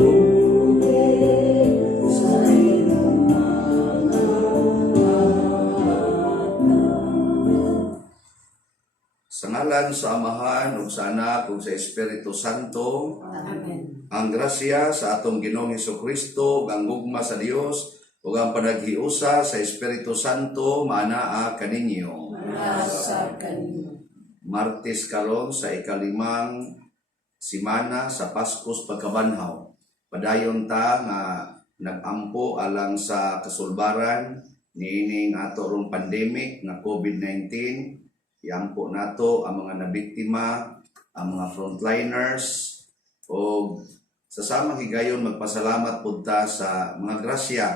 Sa ngalan sa Amahan ug sa Anak ug sa Espiritu Santo. Amen. Ang grasya sa atong Ginoong Hesukristo, ang gugma sa Dios ug ang panaghiusa sa Espiritu Santo maanaa kaninyo. Nasa kanino. Martes karon sa ikalimang simana sa Paskos pagkabanhaw. Padayon ta nga nagampo alang sa kasulbaran niining ato rong pandemic nga COVID-19. Iampo nato ang mga nabiktima, ang mga frontliners, o sa samang higayon magpasalamat pud ta sa mga grasya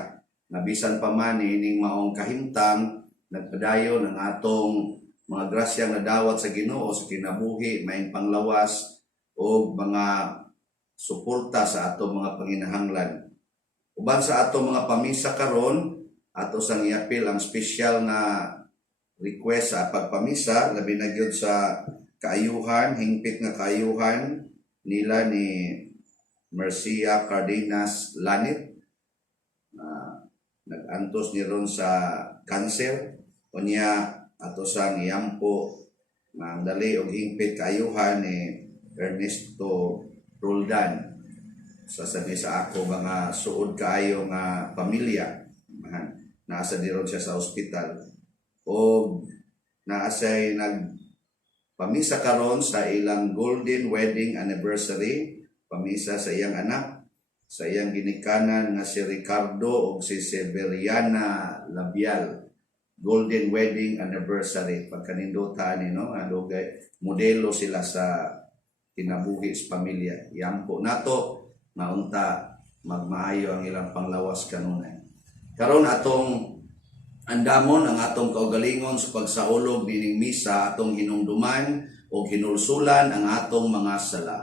nga bisan pa man ining maong kahimtang nagpadayon ang atong mga grasya nga dawat sa Ginoo sa kinabuhi, maayong panglawas o mga suporta sa atong mga panginahanglan. Uban sa atong mga pamisa karon, ato sang iapil ang special na request sa pagpamisa, labi na gyud sa kaayuhan, hingpit nga kaayuhan nila ni Marcia Cardenas Lanit. Nag-antos ni ron sa cancer. Unya ato sang iyampo nga dali og hingpit kaayuhan ni Ernesto Roldan. Sasabi sa ako mga suod kaayo nga pamilya. Nasa di ron siya sa ospital. O naasay nagpamisa karon sa ilang golden wedding anniversary, pamisa sa iyang anak, sa iyang ginikanan nga si Ricardo o si Severiana Labial. Golden wedding anniversary, pagkanindutan no, modelo sila sa kinabuhi sa pamilya. Iampo nato nga unta magmaayo ang ilang panglawas kanunay. Karon atong andamon ang atong kaugalingon sa pagsaulog nining misa, atong hinumduman o hinulsulan ang atong mga sala.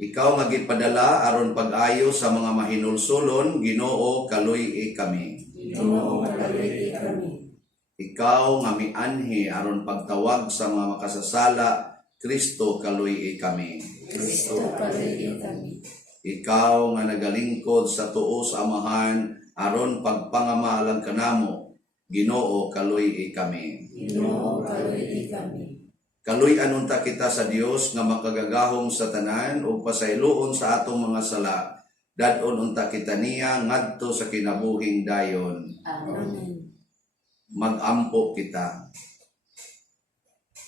Ikaw nga gipadala aron pag-ayo sa mga mahinulsulon, Ginoo kaluy kami. Ginoo kaluy kami. Ikaw nga mianhi aron pagtawag sa mga makasasala, Kristo kaluy kami. Kristo kaluy kami. Ikaw nga nagalingkod sa tuo sa Amahan aron pagpangamalang kanamo, Ginoo kaluy kami. Ginoo kaluy kami. Kaluy anunta kita sa Dios nga makagagahom sa tanan ug pasayloon sa atong mga sala. Dadon unta kita niya ngadto sa kinabuhing dayon. Amen. Magampo kita.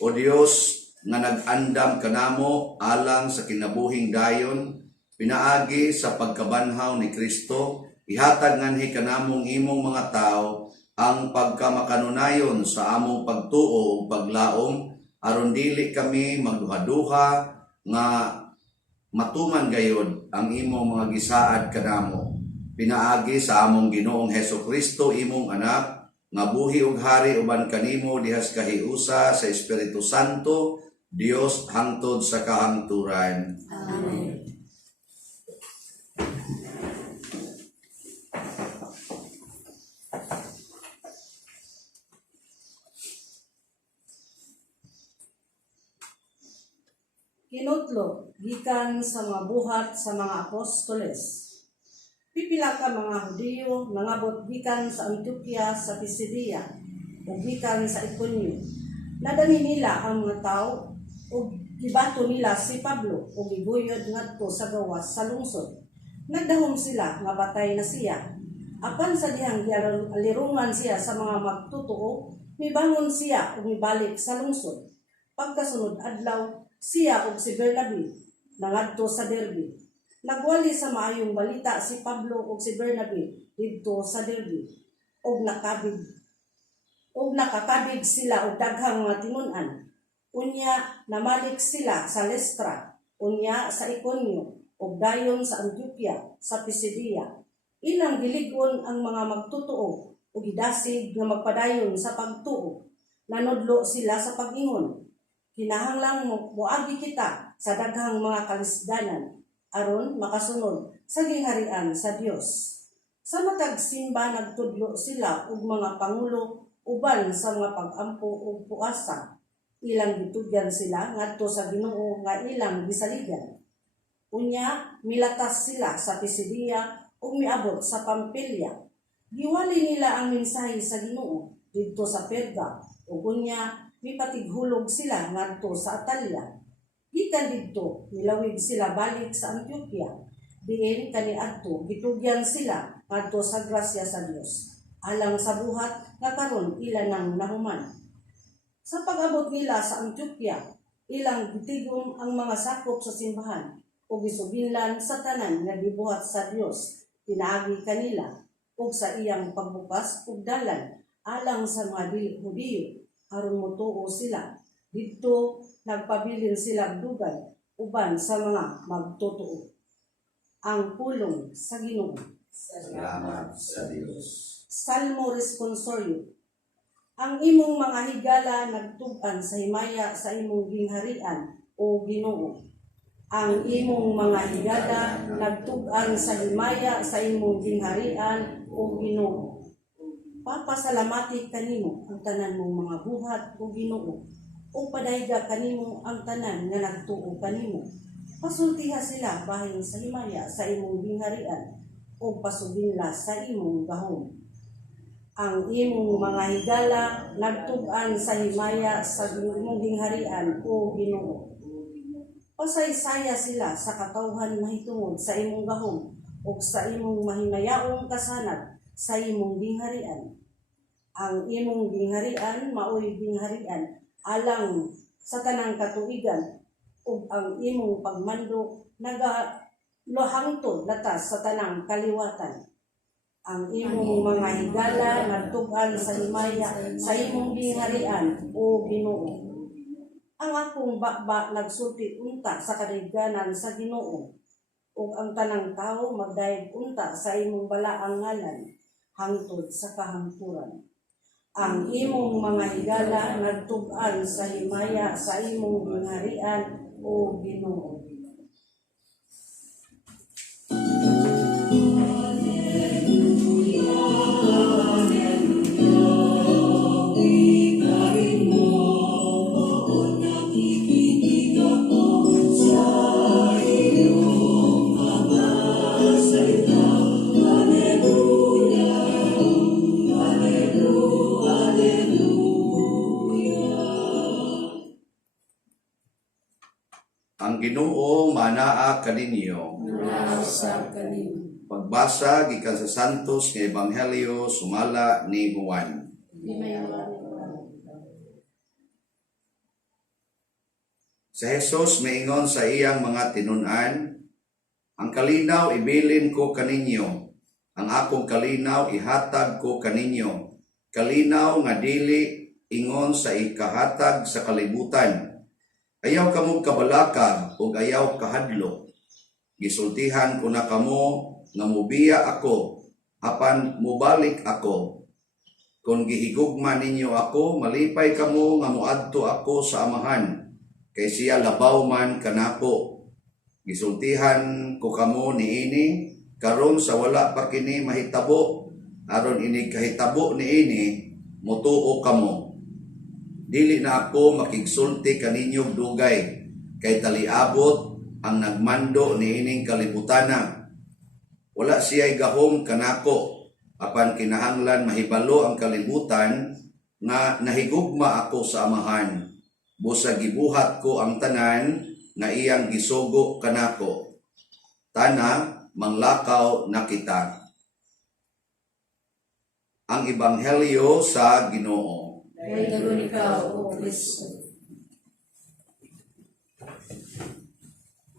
O Dios nga nag-andam kanamo alang sa kinabuhing dayon, pinaagi sa pagkabanhaw ni Kristo, ihatag nganhi kanamong imong mga tao ang pagkamakanunayon sa among pagtuo ug paglaom aron dili kami magduha-duha nga matuman gayod ang imong mga gisaad kanamo. Pinaagi sa among Ginoong Hesukristo imong anak nga buhi ug hari uban kanimo dihas kahiusa sa Espiritu Santo, Dios hangtod sa kahangturan. Amen. Kinutlo, gikan sa mga buhat sa mga apostoles. Pipila ka mga Hudiyo nangabot gikan sa Antioquia sa Pisidia ug gikan sa Iconio. Nadani nila ang mga tao ug gibato nila si Pablo ug gibuyod ngadto sa gawas sa lungsod. Nagdahom sila nga batay na siya. Apan sa dihang alirungan siya sa mga magtutuo, mibangon siya ug mibalik sa lungsod. Pagkasunod adlaw, siya ug si Bernabe nangadto sa Derbe. Nagwali sa maayong balita si Pablo ug si Bernabe didto sa Derbe. Ug nakakabig sila og daghang mga tinun-an. Unya namalik sila sa Listra, unya sa Iconio ug dayon sa Antioquia sa Pisidia. Ilang gilig-on ang mga magtutuo ug gidasig nga magpadayon sa pagtuo. Nanudlo sila sa pag-ingon. Kinahanglang moagi kita sa daghang mga kalisdanan aron makasunod sa gingharian sa Dios. Sa matagsimba nagtudlo sila og mga pangulo uban sa mga pag-ampo ug puasa. Ilang gitugyan sila ngadto sa Ginoo nga ilang gisaligan. Unya milatas sila sa Pisidia ug miabot sa Pampilya. Giwali nila ang mensahe sa Ginoo didto sa Perga ug unya mipatighulog sila ngadto sa Atalya. Gikan didto milawig sila balik sa Antioquia. Diin kaniadto gitugyan sila ngadto sa grasya sa Dios alang sa buhat nga karon ila nang nahuman. Sa pag-abot nila sa Antioquia, ilang gitigom ang mga sakop sa simbahan ug gisuginlan sa tanan nga gibuhat sa Dios pinaagi kanila ug sa iyang pagbukas ug dalan alang sa mga dili Hudiyo aron motuo sila. Didto nagpabilin sila dugay uban sa mga magtotoo. Ang pulong sa Ginoo. Salamat sa Dios. Salmo responsorio. Ang imong mga higala nagtug-an sa himaya sa imong gingharian o Ginoo. Ang imong mga higala nagtug-an sa himaya sa imong gingharian o Ginoo. Papasalamati kanimo ang tanan mong mga buhat o Ginoo. O padayga kanimo ang tanan nga nagtuo kanimo. Pasultiha sila bahin sa himaya sa imong gingharian o pasuginla sa imong gahom. Ang imong mga higala nagtug-an sa himaya sa imong gingharian o Ginoo. Pasaysaya sila sa katawhan mahitungod sa imong gahom o sa imong mahimayaong kasanad sa imong gingharian. Ang imong gingharian maoy gingharian alang sa tanang katuigan ug ang imong pagmando nagalohangtod latas sa tanang kaliwatan. Ang imong mga higala nagtug-an sa himaya sa imong gingharian o Ginoo. Ang akong bakba nagsulti unta sa kadayganan sa Ginoo ug ang tanang tawo magdayeg unta sa imong balaang ngalan hangtod sa kahangturan. Ang imong mga higala nagtug-an sa himaya sa imong gingharian o Ginoo. Ang Ginoo manaa kaninyo. Sa kanimo. Pagbasa gikan sa Santos nga Ebanghelyo sumala ni Juan. Sa Jesus maingon sa iyang mga tinun-an, ang kalinaw ibilin ko kaninyo, ang akong kalinaw ihatag ko kaninyo. Kalinaw nga dili ingon sa ikahatag sa kalibutan. Ayaw kamo kabalaka ug ayaw kahadlok. Gisultihan ko na kamo nga mubiya ako apan mubalik ako. Kung gihigugma ninyo ako, malipay kamo nga muadto ako sa Amahan, kay siya labaw man kanako. Gisultihan ko kamo niini karon sa wala pa kini mahitabo, aron ini kahitabo niini mutuo kamo. Dili na ako makigsulti kaninyong dugay, kay taliabot ang nagmando niining kalibutana. Wala siya'y gahom kanako, apan kinahanglan mahibalo ang kalibutan nga nahigugma ako sa Amahan. Busa gibuhat ko ang tanan nga iyang gisugo kanako. Tana manglakaw na kita. Ang Ebanghelyo sa Ginoo. Kay dagon ikaw o Kristo.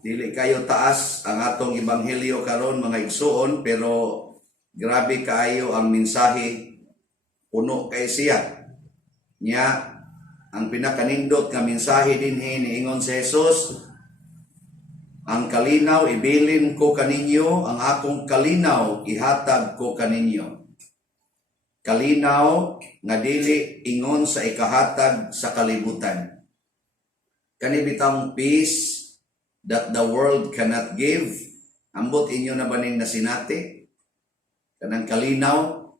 Dili kayo taas ang atong Ebanghelyo karon mga igsuon, pero grabe kaayo ang mensahe, puno kay siya. Nya ang pinakanindot nga mensahe dinhi niingon si Jesus, ang kalinaw ibilin ko kaninyo, ang akong kalinaw ihatag ko kaninyo. Kalinaw nga dili ingon sa ikahatag sa kalibutan. Kani bitang peace that the world cannot give. Ambot inyo na baning nasinati? Kanang kalinaw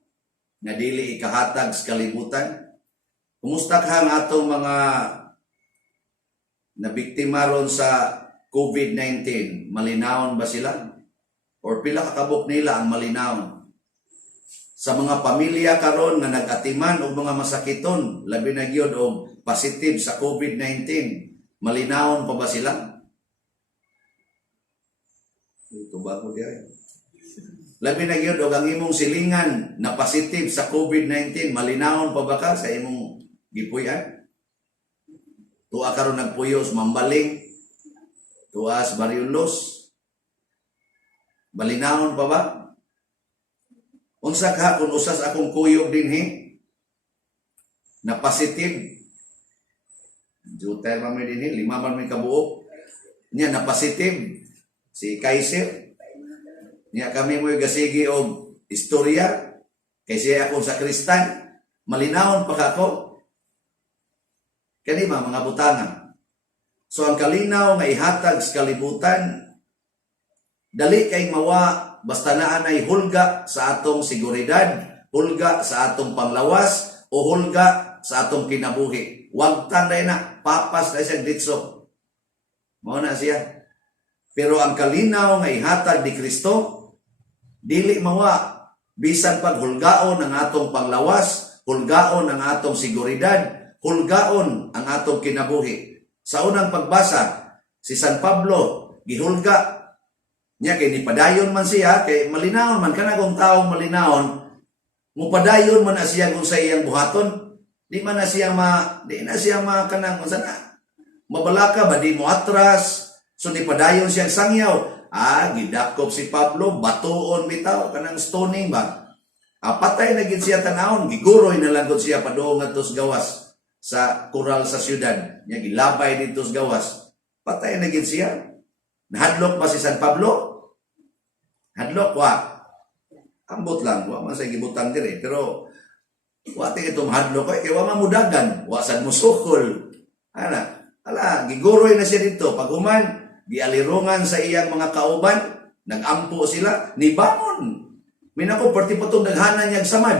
nga dili ikahatag sa kalibutan. Kumusta ka ang atong mga nabiktima ron sa COVID-19, malinawon ba sila? Or pila kakabok nila ang malinawon? Sa mga pamilya karon nga nag-atiman og mga masakiton, labi na gyud og positive sa COVID-19, malinawon pa ba sila? Ito bago diay. Labi na gyud og ang imong silingan na positive sa COVID-19, malinawon pa ba ka sa imong gipuy-an? Tuwa karon nagpuyos mambaling, tuwa sa Barrios, malinawon pa ba? Unsa ka kung usas akong kuyog dinhi na positive? Jutay pa may dinhi, 5 man may kabuok. Nya na positive si Kaiser. Nya kami mo gasigi og istorya kay siya ako sa Kristan. Malinawon pa kako. Kani ba mga butanga? So ang kalinaw nga ihatag sa kalibutan, dali kay mawa basta naa nay hulga sa atong seguridad, hulga sa atong panglawas, o hulga sa atong kinabuhi. Huwag tanday na, papas na siya ditso. Mao na siya. Pero ang kalinaw nga ihatag ni Kristo, dili mawa, bisan pag hulgaon ang atong panglawas, hulgaon ang atong seguridad, hulgaon ang atong kinabuhi. Sa unang pagbasa, si San Pablo, gihulga nya kay nipadayon man siya kay malinawon man kana kung taong malinawon mupadayon man na siya kung sa iyang buhaton di man na siya kanang unsa na mabalaka ba di mo atras so nipadayon siyang sangyaw gidakop si Pablo batuon bitaw kanang stoning ba patay na gid siya tanawon giguroy na lang gud siya padung ngadto sa gawas sa kural sa syudad nya gilabay dito sa gawas patay na gid siya. Nahadlok ba si San Pablo? Hadlok, wa. Ambot lang, wa man sa gibutan dire. Pero, wa ting itong hadlok, kaya wa mamudagan. Wa sad musukol. Giguroy na siya dito. Pag human, gialirungan sa iyang mga kauban, nagampo sila, nibangon. Minako, partipotong naghanan niyang samad.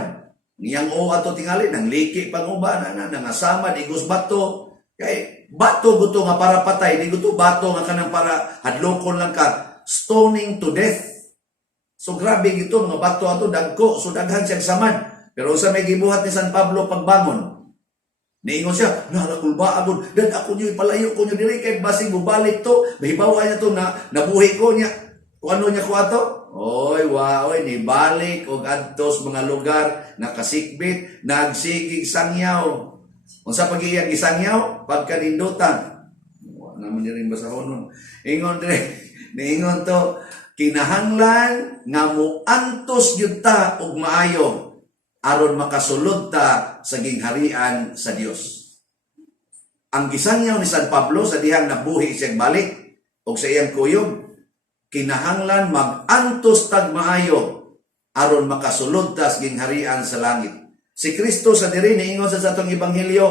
Niyang o ato tingali, nang liki panguba na, nangasamad, igos bato. Kaya, bato guto nga para patay, di guto bato nga kanang para hadlokon lang ka, stoning to death. So grabe gito nga bato ato dagko, so daghan siyang samad. Pero sa may gibuhat ni San Pablo pagbangon, niingon siya, nalakulba agud, dan ako niyo ipalayo ko niyo diri kay basig bubalik to, mahibawa niya to na nabuhi ko niya. Kung ano niya ko ato? Oy, ni balik og adtos mga lugar nakasikbit, nagsigig sangyaw. Unsa pag-iyang isangyaw? Pagkanindutan. Wa naman rin basahon nun. Ingon dire, niingon to, kinahanglan nga muantos gyud ta og maayo aron makasulod ta sa gingharian sa Dios. Ang gisangyaw ni San Pablo sa dihang nabuhi siyang balik og sa iyang kuyog, kinahanglan mag-antos tag maayo aron makasulod ta sa gingharian sa langit. Si Kristo sa diri niingon sa atong ebanghelyo,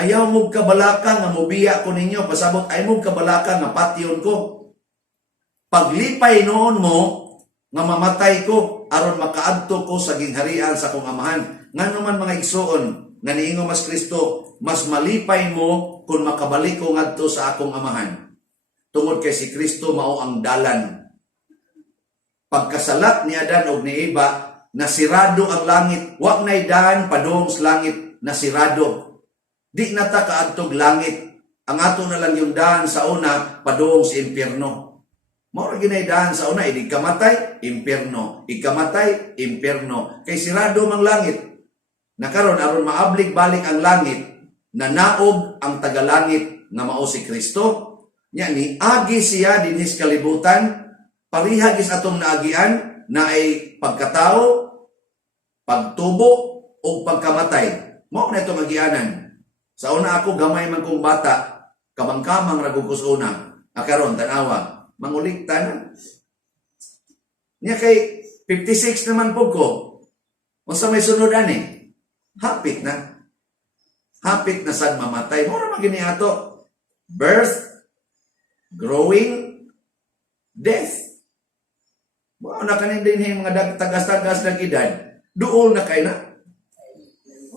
ayaw mo kabalaka nga mobiya ko ninyo, pasabot ay mo kabalaka nga patyon ko. Paglipay noon mo, nga mamatay ko, aron makaadto ko sa gingharian sa akong amahan. Nga naman mga igsoon, nga niingon mas Kristo, mas malipay mo kung makabalik ko ngadto sa akong amahan. Tungod kay si Kristo mao ang dalan. Pagkasalat ni Adan og ni Eva, nasirado ang langit, wa nay daan padung sa langit, nasirado. Di na ta kaadtog langit. Ang ato na lang yung daan sa una padung sa impierno. Mao ra ginay daan sa una, ikamatay, impierno. Ikamatay, impierno. Kay sirado mang langit. Nakaron aron maablik balik ang langit, nanaog ang tagalangit nga mao si Kristo. Nya ni agi siya dinhis kalibutan, parihagis atong naagian na ay pagkatao, pagtubo, o pagkamatay. Mao na itong agianan. Sa una ako, gamay man kong bata, kamang-kamang ragugos una. Akaron, tanawa, mangulikta na. Nya kay 56 naman po ko. O sa may sunod ani, hapit na. Hapit na sad mamatay. Mao ra man gini ato. Birth, growing, death. Mao na kanin din mga tagas-tagas ng edad. Duol na kayo na.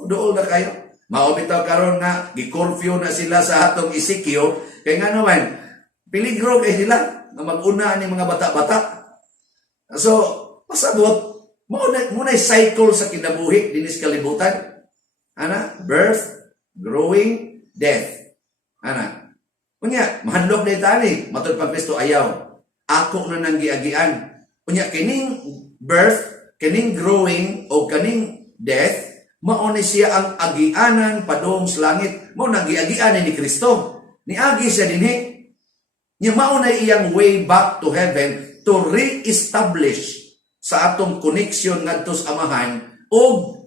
Duol na kayo. Mao bitaw karon nga gi-curfew na sila sa atong Ezekiel kay nga naman Peligro kay sila nga mag-una ni mga bata-bata. So, pasabot, muna cycle sa kinabuhi dinis kalibutan. Ana, birth, growing, death. Ana. Unya, mahadlok na itani, matud pa Kristo ayaw. Ako na nang giagian. Unya, kining birth, kining growing, o kining death, mao ni siya ang agianan padong sa langit. Mao nang giagian ni Kristo. Niagi siya dinhi. Nya mao na iyang way back to heaven to re-establish sa atong connection ngadto sa Amahan og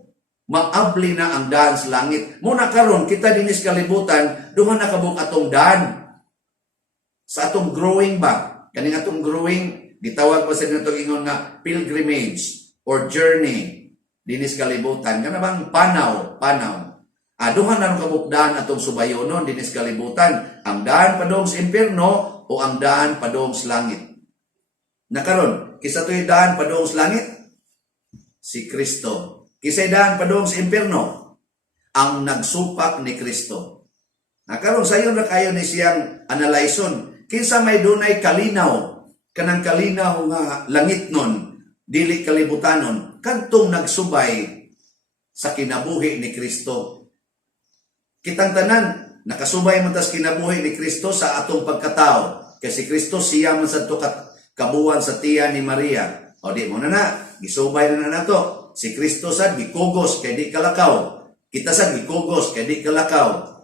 maabli na ang daan sa langit. Muna karon kita dinis kalibutan, duha na kabuk atong daan sa atong growing ba. Kaning atong growing gitawag pa sa natong ingon nga pilgrimage or journey dinis kalibutan. Kana bang panaw. Duha na kabuk daan atong subayonon dinis kalibutan. Ang daan padong sa impierno o ang daan padong sa langit. Nakaron, kisa to'y daan padong sa langit? Si Kristo. Kisa'y daan padong sa impierno? Ang nagsupak ni Kristo. Nakaron, sayon na kayo ni siyang analyson. Kinsa may dunay kalinaw, kanang kalinaw nga langit nun, dili kalibutanon, kantong nagsubay sa kinabuhi ni Kristo. Kitang tanan, nakasubay man tas kinabuhi ni Kristo sa atong pagkatao. Kasi Kristo siya man sa kabuan sa tiya ni Maria. O di mo na, gisubay na nato. Si Kristo sad gikugos kay di kalakaw. Kita sad gikugos kay di kalakaw.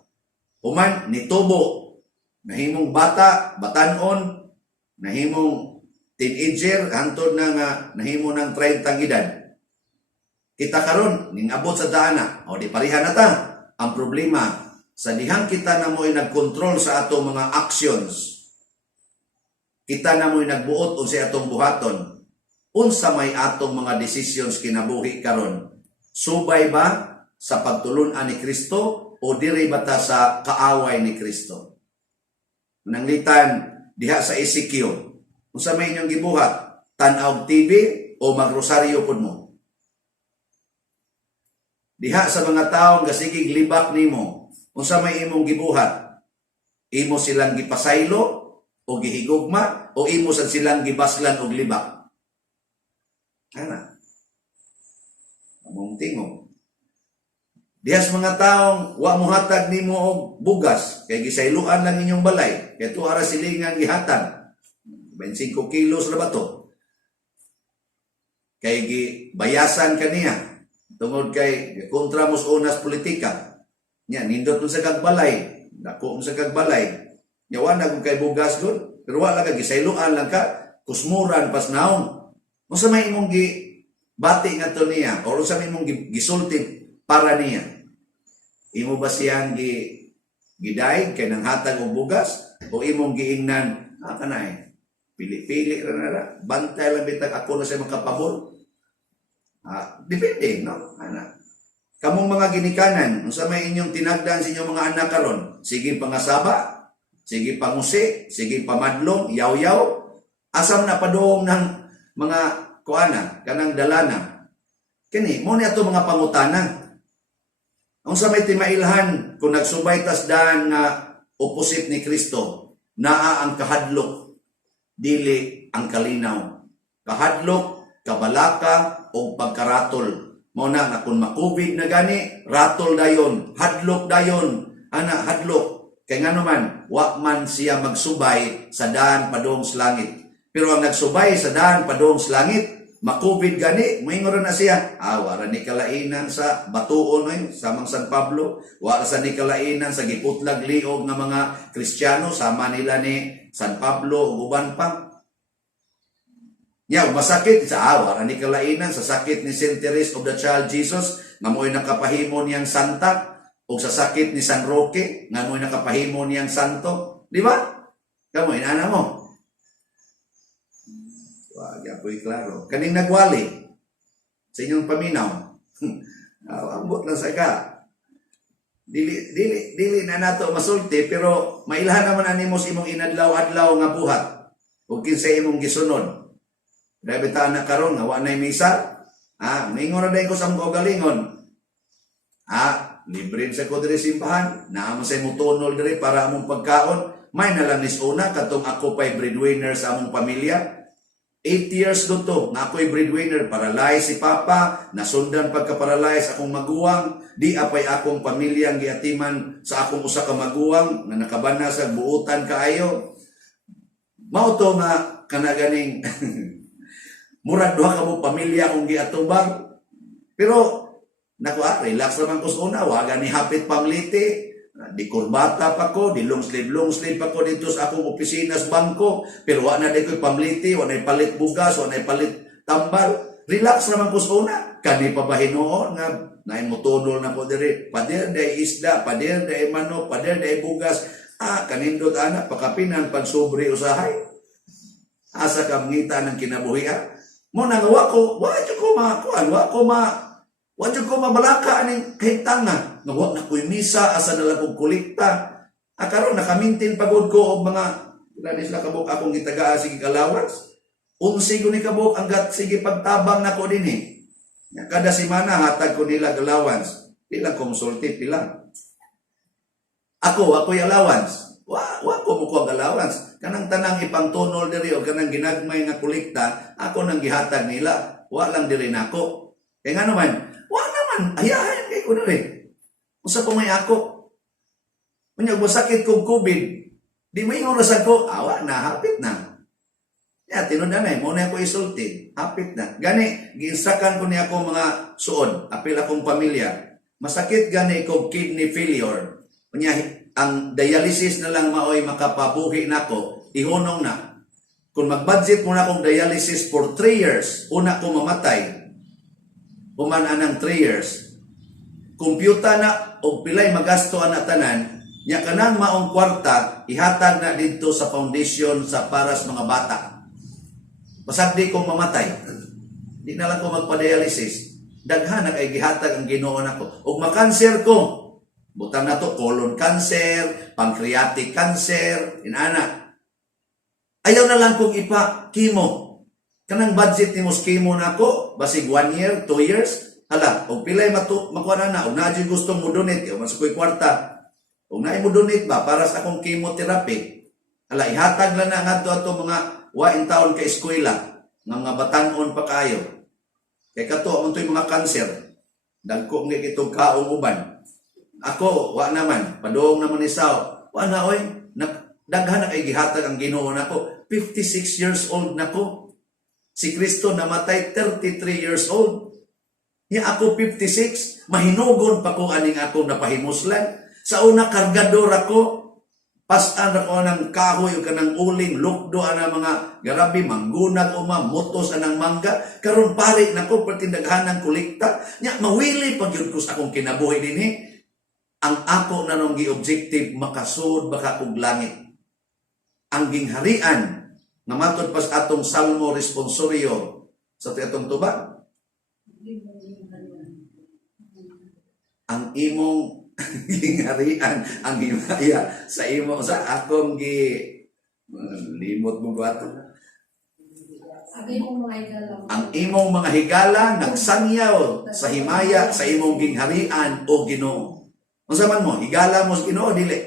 Human nitubo, nahimong bata, batanon, nahimong teenager, hantod na nga nahimo ng 30 edad. Kita karon ning abot sa daana. O di parihan na ta. Ang problema, sa dihang kita na mo'y nag-control sa atong mga actions, kita na mo'y nagbuot o sa atong buhaton, unsa may atong mga decisions kinabuhi karon, subay ba sa pagtulunan ni Kristo o diri ba ta sa kaaway ni Kristo? Nanglitan diha sa ECQ, unsa may inyong gibuhat, tan-aw TV o magrosaryo pud mo? Diha sa mga taong gasigig libak nimo, unsa may imong gibuhat? Imo silang gipasaylo o gihigugma o imo sad silang gibaslan og libak? Ana. Among tingog. Diha sa mga taong wa mohatag nimo og bugas kay gisayloan lang inyong balay, kay tuara silingan gihatag 25 kilos ra ba to? Kay gibayasan kaniya tungod kay kontra mo sa unas politika. Nya nindot mo sa kagbalay, dako mo sa kagbalay. Nya wa na kay bugas gud, pero wala ka gisayloan lang ka, kusmuran pas naon. Unsa may imong bati ngadto niya o unsa may imong gisulti para niya? Imo ba siyang giday kay nang hatag og bugas o imong giingnan kanay pili-pili ra na bantay lang bitag ako na sa makapabor? Depende, no? Ana. Kamong mga ginikanan, unsa may inyong tinagdan sa inyong mga anak karon? Sige pangasaba, sige pangusi, sige pamadlong, yaw-yaw. Asam na padong ng mga kuana, kanang dalana. Kini, mo ni ato mga pangutana. Unsa may timailhan kung nagsubay tas daan nga opposite ni Kristo, naa ang kahadlok, dili ang kalinaw. Kahadlok, kabalaka, o pagkaratol. Mao na nga kung ma-COVID na gani, ratol dayon, hadlok dayon, ana hadlok. Kay nga naman, wa man siya magsubay sa daan padong sa langit. Pero ang nagsubay sa daan padong sa langit, ma-COVID gani, moingon na siya, wala ni kalainan sa batuon samang San Pablo, wala sa ni kalainan sa giputlag liog nga mga Kristiyano, sama nila ni San Pablo ug uban pa. Nya, masakit sa wala ni kalainan sa sakit ni Saint Teresa of the Child Jesus nga mo'y nakapahimo niyang santa o sa sakit ni San Roque nga mo'y nakapahimo niyang santo. Di ba? Kamoy, inana mo. Wag apoy klaro. Kaning nagwali sa inyong paminaw. Ambot lang sa ka. Dili na nato masulti pero mailhan naman animo sa imong inadlaw-adlaw nga buhat. Ug kinsa imong gisunod. Grabe ta na karon nga wa nay misa. Mingon ra day ko sa mga galingon. Libre sa ko diri simbahan, naa mo say mo tunol diri para among pagkaon. may nalanis una katong ako pa'y breadwinner sa among pamilya. 8 years to nga ako'y breadwinner, paralyzed si Papa, nasundan pagka-paralyzed akong maguwang, di apay akong pamilyang giatiman sa akong usa ka maguwang na nakabana sa buutan kaayo. Mao to nga kanaganing murag duha ka mo pamilya akong giatubang. Pero naku relax naman ko sa una, waga ni hapit pamliti. Di kurbata pa ko, di long sleeve pa ko dito sa akong opisina sa bangko. Pero wala na di ko'y pamliti, wala na palit bugas, wala na palit tambal. Relax naman ko sa una. Kani pa ba hinuon nga, nain mo tunol na ko diri. Pader day isda, pader day manok, pader day bugas. Kanindot anak, pakapinan pag sobre usahay. Asa kamngita ng kinabuhi mo nang wako, Wadyo ko mabalaka aning kahitanga. Nga wa na ko'y misa, asa na lang kong kulikta. Karon nakamintin pagod ko o mga, lanis na kabuk akong gitagaa, sige allowance. Unsi ko ni kabuk, hanggat sige pagtabang na ko din Kada simana, hatag ko nila allowance. Pilang konsulti, pilang. Ako'y allowance. Wako mo ko ang allowance. Kanang tanang ipangtunol diri o kanang ginagmay nga kulikta, ako nang gihatag nila. Walang diri nako. Kaya nga naman, ayahan kay ko na rin. Usa pa may ako. Kung masakit kong COVID, di may oras ako, hapit na. Tinunan na muna ako isulti, hapit na. Gani, giinstrakan ko niya ako mga suod, apil akong pamilya. Masakit gani kong kidney failure. Kunya, ang dialysis na lang maoy makapabuhi na ako, ihunong na. Kung mag-budget muna akong dialysis for 3 years, una ko mamatay, human anang 3 years. Kompyuta na o pilay magasto na tanan, nya kanang maong kwarta, ihatag na dito sa foundation sa para sa mga bata. Pasag di kong mamatay. Di na lang ko magpa-dialysis. Daghan na kay gihatag ang Ginoo nako. Og makanser ko, butang na to, colon cancer, pancreatic cancer, inana. Ayaw na lang kong ipa-chemo. Kanang budget ni chemo na ako, basig 1 year, 2 years, hala, o pilay makuha na, o na dyan gustong mo donate, o masukoy kwarta, o na mo donate ba, para sa akong chemotherapy, hala, ihatag lang na nga ito mga wain taon ka eskwela, mga batanon pa kayo. Kaya kato, ang ito'y mga cancer, dagko nga itong kaong uban. Ako, wa naman, padong naman isaw, wa na, oy, daghan na kay gihatag ang Ginoo nako, 56 years old nako. Si Kristo namatay 33 years old. Niya ako 56, mahinugon pa ko aning akong napahimuslan. Sa una kargador ako, pasan ako ng kahoy o kanang uling, lukdo ana mga garabi, manggunag o motos anang mangga. Karon pari nako pertindaghan ng kulikta. Niya mawili pag yun ko sa akong kinabuhi din Ang ako na nung gi-objective makasud baka og langit. Ang gingharian nga matod pas atong Salmo responsorio sa atong tuba. Ang imong gingharian, ang himaya sa imo sa akong limot mo ba ito? Ang imong mga higala nagsangyaw sa himaya sa imong gingharian o Ginoo. Unsa man mo, higala mo sa Ginoo dili?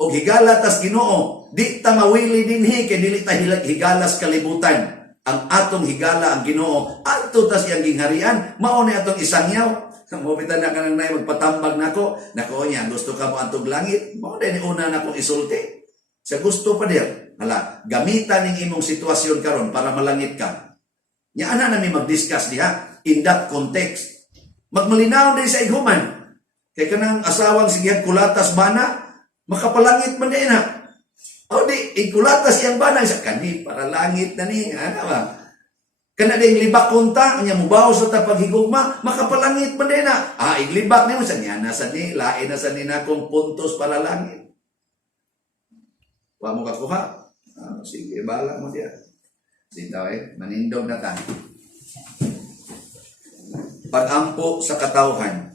O higala tas Ginoo, di ta mawili dinhi kay dili ta higalas kalibutan. Ang atong higala ang Ginoo, adto tas iyang gingharian, mao ni atong isangyaw. Mo bitan na kanang nay magpatambag nako, niya gusto ka mo antog langit, mao ni una na kong isulti. Sa gusto pa dir, hala, gamitan ning imong sitwasyon karon para malangit ka. Nya ana nami mag-discuss diha in that context. Magmalinaw din sa ighuman. Kay kanang asawang sigihan kulatas bana, makapalangit man din na. O di, ikulatas iyang banay sa kani, para langit na ni, ano ba? Kana din libak kunta, niya mubaw sa tapaghigugma, makapalangit man din na. Iglibak niyo, sa niya, nasa ni, lain na sa ni na kong puntos para langit. Wa mo kakuha? Sige, bala mo diya. Sitaw manindog na tayo. Pag-ampo sa katawhan.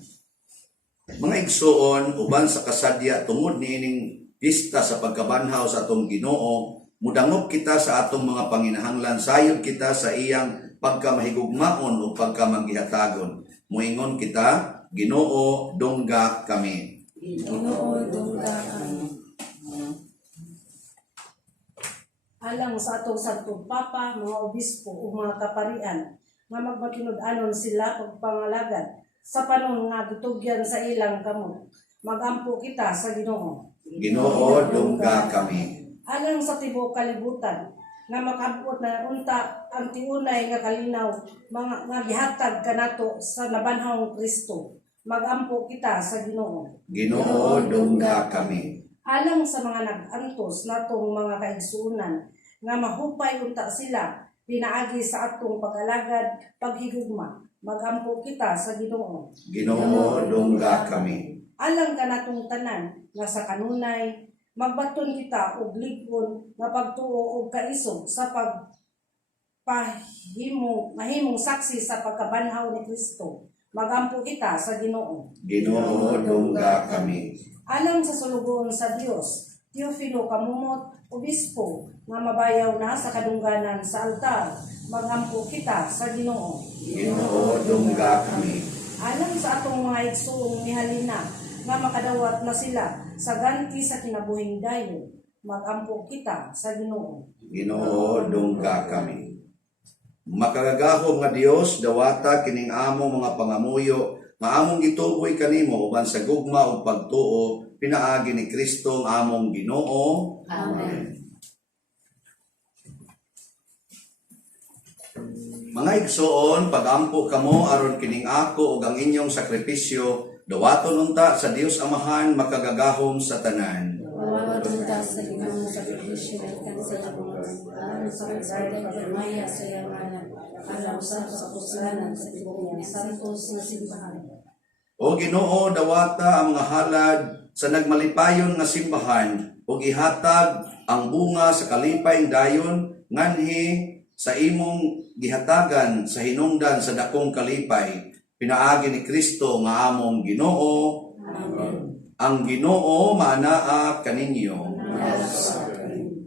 Mga igsuon, uban sa kasadya, tungod ni ining pista sa pagkabanhaw sa atong Ginoo, mudangop kita sa atong mga panginahanglan, sayod kita sa iyang pagkamahigugmaon o pagkamangihatagon. Muingon kita, Ginoo, dungga kami. Ginoo, dungga kami. alang sa atong Santo Papa, mga obispo o mga kaparian, nga magmakinud-anon sila pagpangalagad sa panon nga gitugyan sa ilang kamot. Magampo kita sa Ginoo. Ginoo, dungga kami. Alang sa tibuok kalibutan, nga makabot na unta ang tiunay nga kalinaw, mga nga gihatag kanato sa nabanhawng Kristo. Magampo kita sa Ginoo. Ginoo, dungga kami. Alang sa mga nag-antos natong mga kaigsuunan, nga mahupay unta sila, pinaagi sa atong pag-alagad, paghigugma. Magampo kita sa Ginoo. Ginoo, dungga kami. Alang ka natong tanan, nga sa kanunay, magbaton kita og ligon nga pagtuo og kaisog sa mahimong saksi sa pagkabanhaw ni Kristo. Magampo kita sa Ginoo. Ginoo, dungga kami. Alang sa sulugon sa Dios, Teofilo Kamumot, obispo, nga mabayaw na sa kadungganan sa altar, magampo kita sa Ginoo. Ginoo, dungga kami. Alang sa atong mga igsuong mihalina, nga makadawat na sila sa ganti sa kinabuhing dayon, magampo kita sa Ginoo. Ginoo, dungga kami. Makagagahom nga Dios, dawata kining among mga pangamuyo, nga among gituboy kanimo uban sa gugma ug pagtuo, pinaagi ni Kristo ang among Ginoo. Amen. Mga igsoon, pagampo kamo aron kining ako ug ang inyong sakripisyo, dawaton unta sa Dios Amahan makagagahom sa tanan. Wawalan ta sa Ginoo sa pagdisyo kan sa mga alam sa pagdayag maya sa yaman alam sa kapuslanan sa tibuok ni santos nga simbahan. O Ginoo, dawata ang mga halad sa nagmalipayon nga simbahan ug ihatag ang bunga sa kalipayng dayon nganhi sa imong gihatagan sa hinungdan sa dakong kalipay. Pinaagi ni Kristo nga among Ginoo. Amen. Ang Ginoo maanaa kaninyo.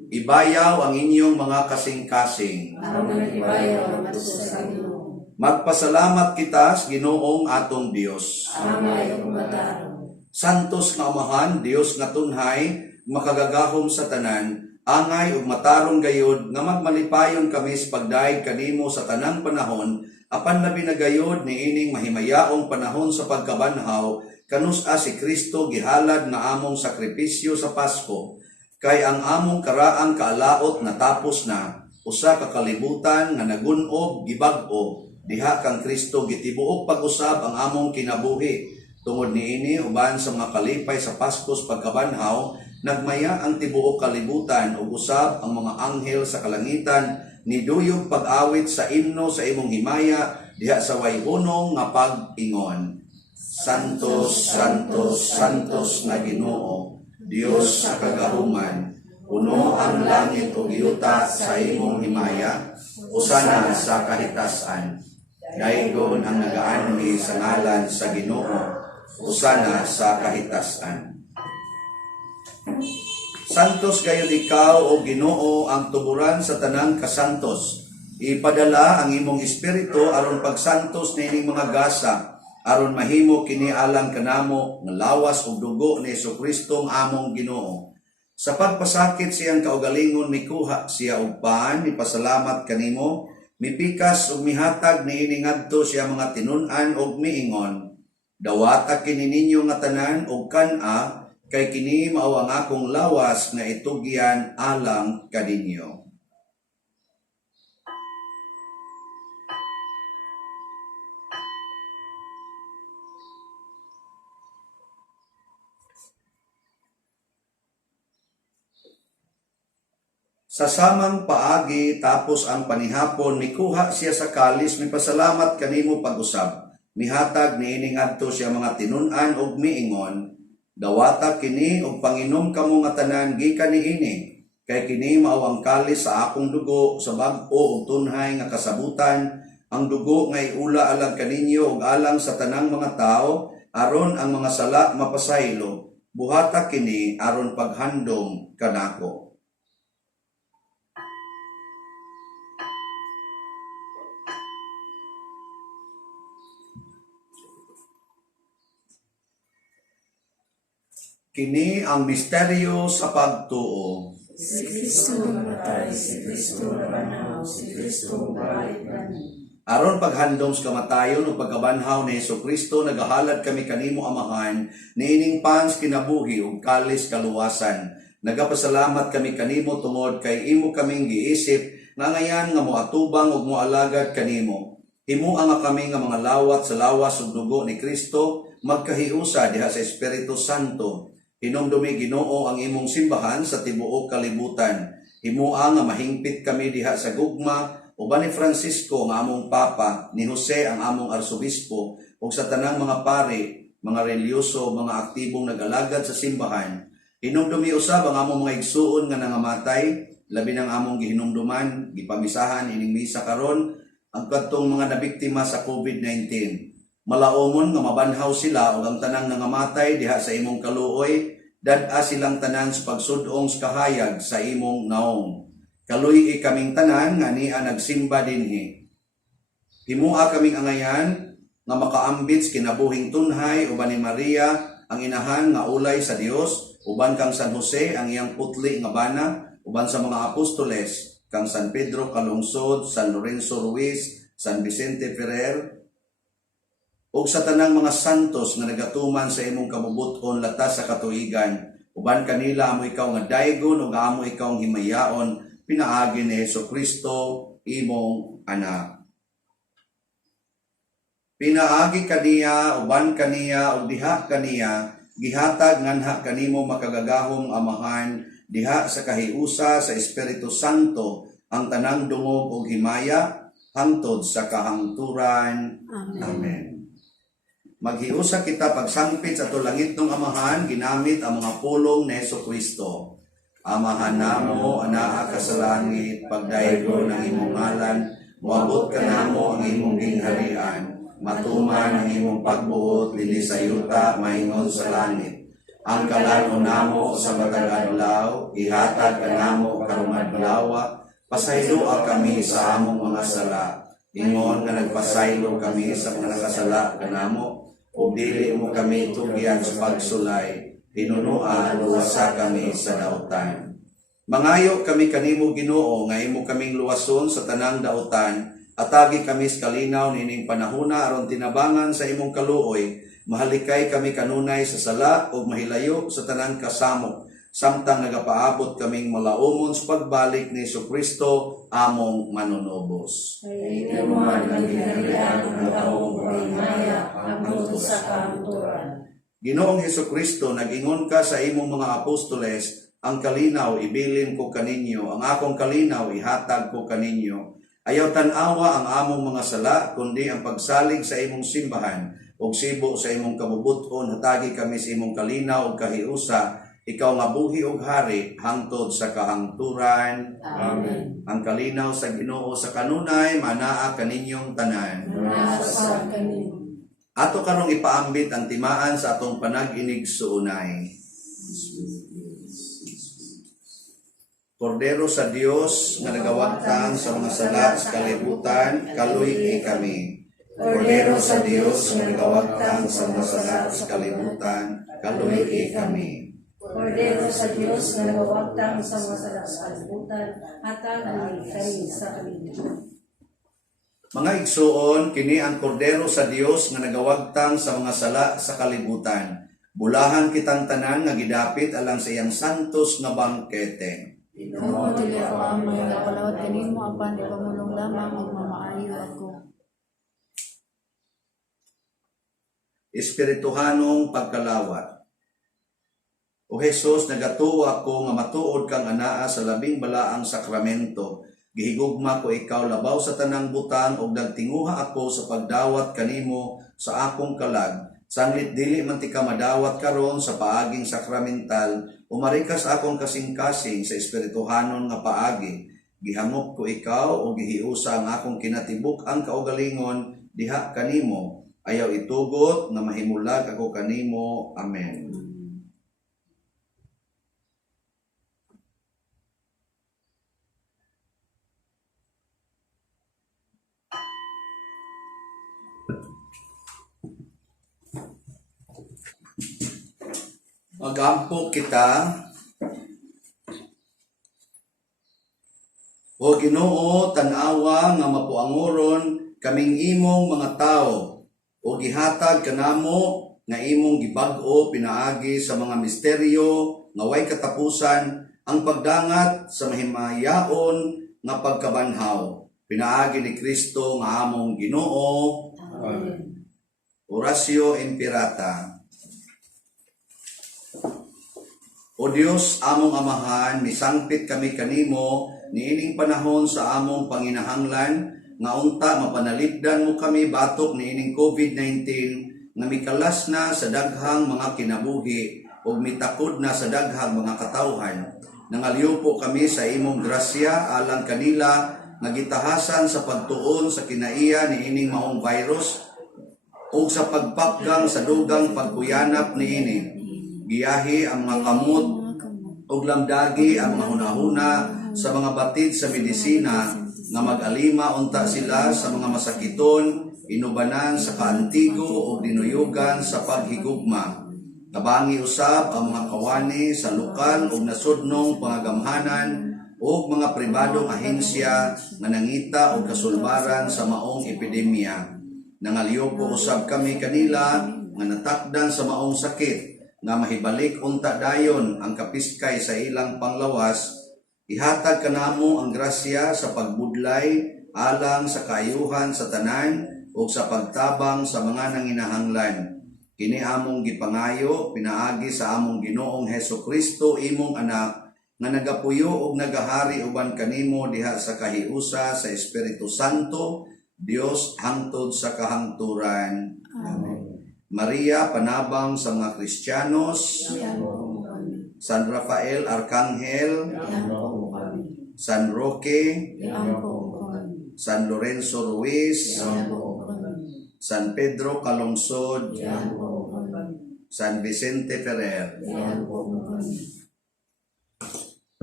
Ibayaw ang inyong mga kasing-kasing. Ang nagtibayaw ang atos sa Ginoo. Magpasalamat kita sa Ginoong atong Dios. Amay ug mataro. Santos nga Amahan, Dios nga tunhay, makagagahom sa tanan, angay ug matarong gayod nga magmalipayon kami sa pagdaig kanimo sa tanang panahon, apan labi na gayod ni ining mahimayaong panahon sa pagkabanhaw, kanus-a si Kristo gihalad nga among sakripisyo sa Pasko. Kay ang among karaang kaalaot natapos na, usa ka kalibutan nga nagunob gibag-o, diha kang Kristo gitibuok pag-usab ang among kinabuhi. Tungod niini uban sa mga kalipay sa Pasko sa pagkabanhaw, nagmaya ang tibuok kalibutan ug usab ang mga anghel sa kalangitan niduyog pag-awit sa imno sa imong himaya diha sa wayhunong nga pag-ingon. Santos, Santos, Santos na Ginoo, Dios sa kagahuman, puno ang langit ug yuta sa imong himaya, usana sa kahitasan. Daigon ang nagaanhi sa ngalan sa Ginoo, usana sa kahitasan. Santos gayud ikaw o Ginoo ang tuburan sa tanang kasantos. Ipadala ang imong espiritu aron pagsantos nining mga gasa, aron mahimo kini alang kanamo nga lawas ug dugo ni Jesucristo ang among Ginoo. Sa pagpasakit siyang kaugalingon mikuha siya og paan, ipasalamat kanimo, mipikas ug mihatag niini ngadto siya mga tinun-an ug miingon. Dawata kini ninyo nga tanan og kan-a, kay kini mao ang akong lawas nga itugyan alang kaninyo. Sa samang paagi tapos ang panihapon, mikuha siya sa kalis, mipasalamat kanimo pag-usab. Mihatag niini ngadto siya mga tinun-an ug miingon, dawata kini og panginom kamo nga tanan gikan niini, kay kini mao ang kalis sa akong dugo sa bag-o ug tunhay nga kasabutan, ang dugo nga iula alang kaninyo ug alang sa tanang mga tao, aron ang mga sala mapasaylo. Buhata kini aron paghandom kanako. Kini ang misteryo sa pagtuo. Si Kristo namatay, si Kristo nabanaw, si Kristo balik gani. Aron paghandom sa kamatayon o pagkabanhaw ni Jesucristo, nagahalad kami kanimo amahan, niining pans kinabuhi ug kalis kaluwasan. Nagapasalamat kami kanimo tungod kay imo kaming giisip nga ngayan nga moatubang ug moalagad kanimo. Himuang nga kami nga mga lawat sa lawas ug dugo ni Kristo magkahiusa diha sa Espiritu Santo. Hinumdumi Ginoo ang imong simbahan sa tibuok kalibutan. Himuang nga mahingpit kami diha sa gugma uban ni Francisco nga among papa, ni Jose ang among arsobispo, ug sa tanang mga pari, mga relyoso, mga aktibong nag-alagad sa simbahan. Hinumdumi usab ang among mga igsuon nga nangamatay, labi ng among gihinumduman, gipamisahan ining misa karon ang kadtong mga nabiktima sa COVID-19. Malaomon nga mabanhaw sila ug ang tanang nangamatay diha sa imong kaluoy, dad-a silang tanan sa pagsudong sa kahayag sa imong naong. Kaluy kaming tanan nga niya nagsimba dinhi. Himua kaming angayan nga makaambits kinabuhing tunhay uban ni Maria ang inahan nga ulay sa Dios, uban kang San Jose ang iyang putli nga bana, uban sa mga apostoles kang San Pedro Calungsod, San Lorenzo Ruiz, San Vicente Ferrer, ug sa tanang mga santos nga nagatuman sa imong kabubuton latas sa katuigan. Uban kanila amo ikaw nga daygon ug amo ikaw nga himayaon, pinaagi ni Jesucristo imong anak. Pinaagi kaniya, uban kaniya, ug diha kaniya, gihatag nganha kanimo makagagahom amahan, diha sa kahiusa sa Espiritu Santo, ang tanang dungog ug himaya, hangtod sa kahangturan. Amen. Amen. Maghiusa kita pagsangpit sa tulangit ng amahan, ginamit ang mga pulong ni Jesucristo. Amahan namo, anaa ka sa langit, pagdayego ng imong ngalan, moabot ka namo ang imong gingharian, matuman ang imong pagbuot, lilisayuta, maingon sa langit. Ang kalanon namo sa matag adlaw, ihatag ka namo karong adlaw, pasayloa kami sa among mga sala. Ingon nga nagpasaylo kami sa mga nakasala kanamo, ug dili mo kami tugyan sa pagsulay. Hinunuan, luwasa kami sa dautan. Mangayo kami kanimo Ginoo nga imo kaming luwason sa tanang dautan, atagi kami sa kalinaw nining panahuna aron tinabangan sa imong kaluoy, mahalikay kami kanunay sa sala ug mahilayo sa tanang kasamo, samtang nagapaabot kaming malaumon sa pagbalik ni Jesucristo among manunobos. Kaya ito man ang ginagayaan ng taong pagmaya hangtod sa kahangturan. Ginoong Hesukristo, nag-ingon ka sa imong mga apostoles, ang kalinaw ibilin ko kaninyo, ang akong kalinaw ihatag ko kaninyo. Ayaw tanawa ang among mga sala, kundi ang pagsalig sa imong simbahan, ug sibo sa imong kabubuton, hatagi kami sa imong kalinaw ug kahiusa, ikaw nga buhi ug hari, hangtod sa kahangturan. Amen. Ang kalinaw sa Ginoo sa kanunay, manaa kaninyong tanan. Nasa kanino. Ato karong ipaambit ang timaan sa atong panag-inig suunay. Kordero sa Dios nga nagawagtang sa mga sala sa kalibutan, kaluy kami. Kordero sa Dios nga nagawagtang sa mga sala sa kalibutan, kaluy kami. Kordero sa Diyos na nagawagtang sa mga sala sa kalibutan, hatag ni kami sa kalibutan. Mga igsuon, kini ang kordero sa Dios nga nagawagtang sa mga sala sa kalibutan. Bulahan kitang tanan nga gidapit alang sa iyang santos nga bangkete. Ikaw dili ako ang mga palawat kanimo apan ipamulong lamang ug mamaayo ako. Espirituhanong pagkalawat. O Jesus, nagatuwa ko nga matuod kang anaa sa labing balaang sakramento. Gihigugma ko ikaw labaw sa tanang butang ug nagtinguha ako sa pagdawat kanimo sa akong kalag. Sanlit dili man ti ka madawat karon sa paaging sakramental, umarikas akong kasing-kasing sa espirituhanon nga paagi. Gihangop ko ikaw o gihiusa ang akong kinatibuk ang kaugalingon diha kanimo. Ayaw itugot na mahimulag ako kanimo. Amen. Magampo kita O Ginoo, tan-awa nga mapuangoron kaming imong mga tao o gihatag kanamo nga imong gibag-o pinaagi sa mga misteryo nga way katapusan ang pagdangat sa mahimayaon nga pagkabanhaw pinaagi ni Kristo nga among Ginoo. Amen. Oratio Imperata. O Dios, among Amahan, misangpit kami kanimo niining panahon sa among panginahanglan nga unta mapanalipdan mo kami batok niining COVID-19 nga mikalas na sa daghang mga kinabuhi ug mitakod na sa daghang mga katawhan. Nangalyo po kami sa imong grasya alang kanila nga gitahasan sa pagtuon sa kinaiya niining maong virus ug sa pagpapgang sa dugang pagkuyanap niini. Giyahi ang mga kamot ug lamdagi ang mahunahuna sa mga batid sa medisina nga mag-alima unta sila sa mga masakiton, inubanan sa kaantigo ug dinuyugan sa paghigugma. Tabangi usab ang mga kawani sa lokal ug nasudnong pangagamhanan ug mga pribadong ahensya nga nangita og kasulbaran sa maong epidemya. Nangalyo po usab kami kanila nga natakdan sa maong sakit nga mahibalik unta dayon ang kapiskay sa ilang panglawas. Ihatag kanamo ang grasya sa pagbudlay alang sa kaayuhan sa tanan ug sa pagtabang sa mga nanginahanglan. Kini among gipangayo pinaagi sa among Ginoong Hesukristo imong anak nga nagapuyo ug nagahari uban kanimo diha sa kahiusa sa Espiritu Santo, Dios hangtod sa kahangturan. Amen. Maria, panabang sa mga Kristiyanos. San Rafael, Arkanghel. San Roque. San Lorenzo Ruiz. San Pedro Calungsod. San Vicente Ferrer.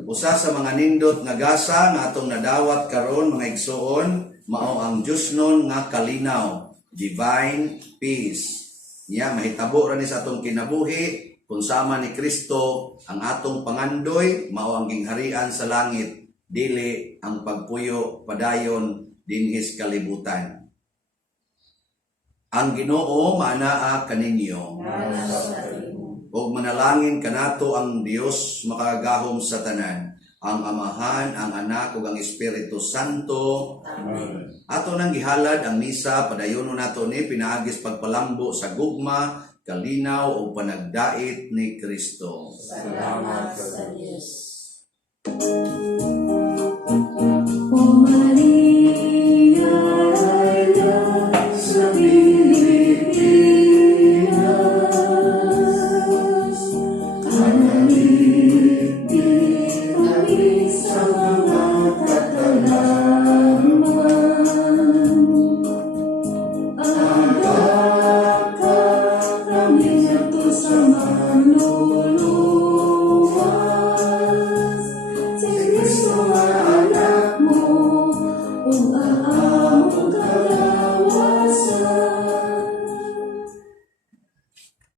Usa sa mga nindot nga gasa nga atong nadawat karon mga igsoon mao ang Diosnon nga kalinaw, divine peace. Niya mahitabo ra ni sa atong kinabuhi kung sama ni Kristo ang atong pangandoy mao ang gingharian sa langit dili ang pagpuyo padayon dinhis kalibutan. Ang Ginoo maanaa kaninyo. Og manalangin kanato ang Dios makagahom sa tanan, ang Amahan, ang Anak ug ang Espiritu Santo. Amen. Ato nang gihalad ang misa padayonon nato ni pinaagis pagpalambo sa gugma, kalinaw ug panagdait ni Kristo. Salamat sa Diyos. O